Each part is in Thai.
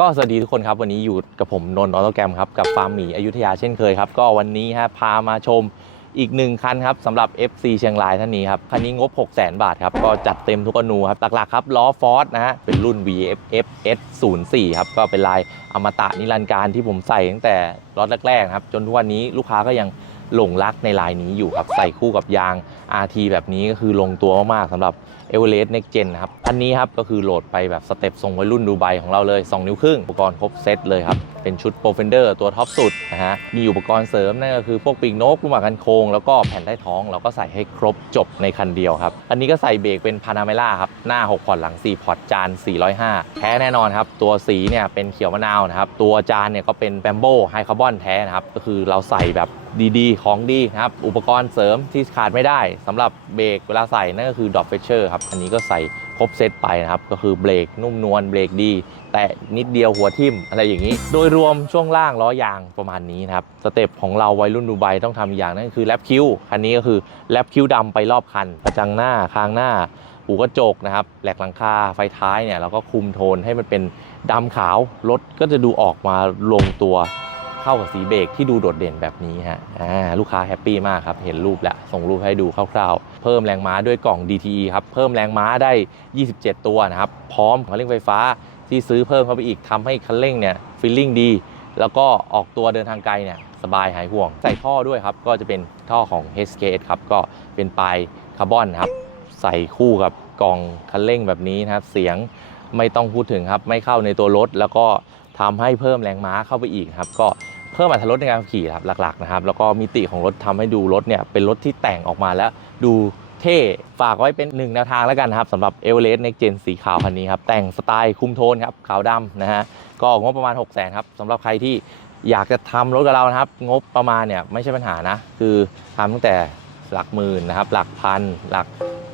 ก็สวัสดีทุกคนครับ วันนี้อยู่กับผมนนท์ออโตแกรมครับกับฟาร์มหมีอยุธยาเช่นเคยครับก็วันนี้ฮะพามาชมอีกหนึ่งคันครับสำหรับ FC เชียงรายท่านนี้ครับคันนี้งบ 6 0 0 0 0 บาทครับก็จัดเต็มทุกอนูครับหลักๆครับล้อฟอร์ดนะฮะเป็นรุ่น VFF S04 ครับก็เป็นลายอมตะนิรันดร์การที่ผมใส่ตั้งแต่รถแรกๆครับจนทุกวันนี้ลูกค้าก็ยัง หลงรักในลายนี้อยู่ครับ ใส่คู่กับยาง RT แบบนี้ก็คือลงตัวมากๆสำหรับเอเวอเรสต์เน็กเจนครับ อันนี้ครับก็คือโหลดไปแบบสเต็ปทรงวัยรุ่นดูไบของเราเลย 2 นิ้วครึ่งอุปกรณ์ครบเซตเลยครับเป็นชุดโปรเฟนเดอร์ตัวท็อปสุดนะฮะ มีอุปกรณ์เสริมนั่นก็คือพวกปีกนกลูกหมากกันโค้งแล้วก็แผ่นใต้ท้อง เราก็ใส่ให้ครบจบในคันเดียวครับ อันนี้ก็ใส่เบรกเป็นพานาเมล่าครับ หน้า 6 พอร์ตหลัง 4 พอร์ตจาน 405 แท้แน่นอนครับ ตัวสีเนี่ยเป็นเขียวมะนาวนะครับ ตัวจานเนี่ยก็เป็นแบมโบไฮคาร์บอนแท้นะครับ ก็คือเราใส่แบบดีๆ ของดีนะครับ อุปกรณ์เสริมที่ขาดไม่ได้สำหรับเบรกเวลาใส่นั่นก็คือดอ p เฟเชอร์ครับ อันนี้ก็ใส่ ครบเซตไปนะครับ ก็คือเบรกนุ่มนวลเบรกดี แต่นิดเดียวหัวทิ่มอะไรอย่างนี้ โดยรวมช่วงล่างล้อยางประมาณนี้นะครับ สเต็ปของเราวัยรุ่นดูไบต้องทำอีกอย่างนั่นคือแลปคิ้วคันนี้ก็คือแลปคิ้วดำไปรอบคันกระจังหน้าคางหน้าหูกระจกนะครับแหลกหลังคาไฟท้ายเนี่ยเราก็คุมโทนให้มันเป็นดำขาวรถก็จะดูออกมาลงตัว เข้ากับสีเบรกที่ดูโดดเด่นแบบนี้ฮะลูกค้าแฮปปี้มากครับ เห็นรูปแล้ว ส่งรูปให้ดูคร่าวๆ เพิ่มแรงม้าด้วยกล่อง DTE ครับ เพิ่มแรงม้าได้ 27 ตัวนะครับ พร้อมคันเร่งไฟฟ้าที่ซื้อเพิ่มเข้าไปอีกทำให้คันเร่งเนี่ยฟีลลิ่งดี แล้วก็ออกตัวเดินทางไกลเนี่ยสบายหายห่วง ใส่ท่อด้วยครับ ก็จะเป็นท่อของ HKS ครับ ก็เป็นปลายคาร์บอนครับ ใส่คู่กับกล่องคันเร่งแบบนี้นะครับ เสียงไม่ต้องพูดถึงครับ ไม่เข้าในตัวรถ แล้วก็ทำให้เพิ่มแรงม้าเข้าไปอีกครับ ก็ พิ่มอรรถรสในการขับขี่ครับหลักๆนะครับแล้วก็มิติของรถทำให้ดูรถเนี่ยเป็นรถที่แต่งออกมาแล้วดูเท่ฝากไว้เป็นหนึ่งแนวทางแล้วกันครับสำหรับ e v e r e s t Next Gen สีขาวคันนี้ครับแต่งสไตล์คุมโทนครับขาวดำนะฮะก็งบประมาณ 6 0 0 0 0 0ครับสำหรับใครที่อยากจะทำรถกับเรานะครับ งบประมาณเนี่ยไม่ใช่ปัญหานะ คือทำตั้งแต่หลักหมื่นนะครับ หลักพัน หลัก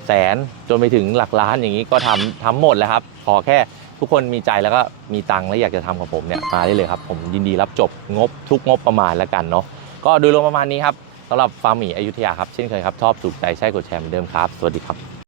แสนจนไปถึงหลักล้านอย่างนี้ก็ทำทำหมดแล้วครับ ขอแค่ ทุกคนมีใจแล้วก็มีตังค์และอยากจะทำกับผมเนี่ยมาได้เลยครับ ผมยินดีรับจบงบทุกงบประมาณแล้วกันเนาะก็โดยรวมประมาณนี้ครับสำหรับฟาร์มหมีอยุธยาครับเช่นเคยครับชอบถูกใจใช่กดแชร์เหมือนเดิมครับ สวัสดีครับ